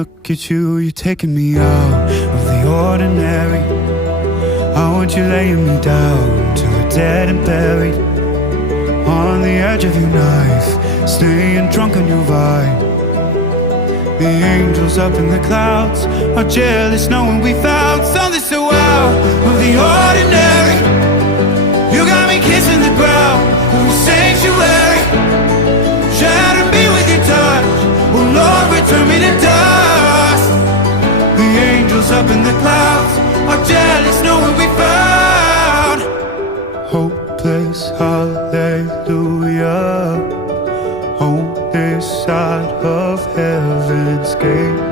Look at you, you're taking me out of the ordinary. I want you laying me down till we're dead and buried. On the edge of your knife, staying drunk on your vine. The angels up in the clouds are jealous knowing we found something so out of the ordinary. You got me kissing the ground of a sanctuary. Shatter me with your touch, oh Lord, return me to dust. The angels up in the clouds are jealous knowing we found hopeless hallelujah on this side of heaven's gate.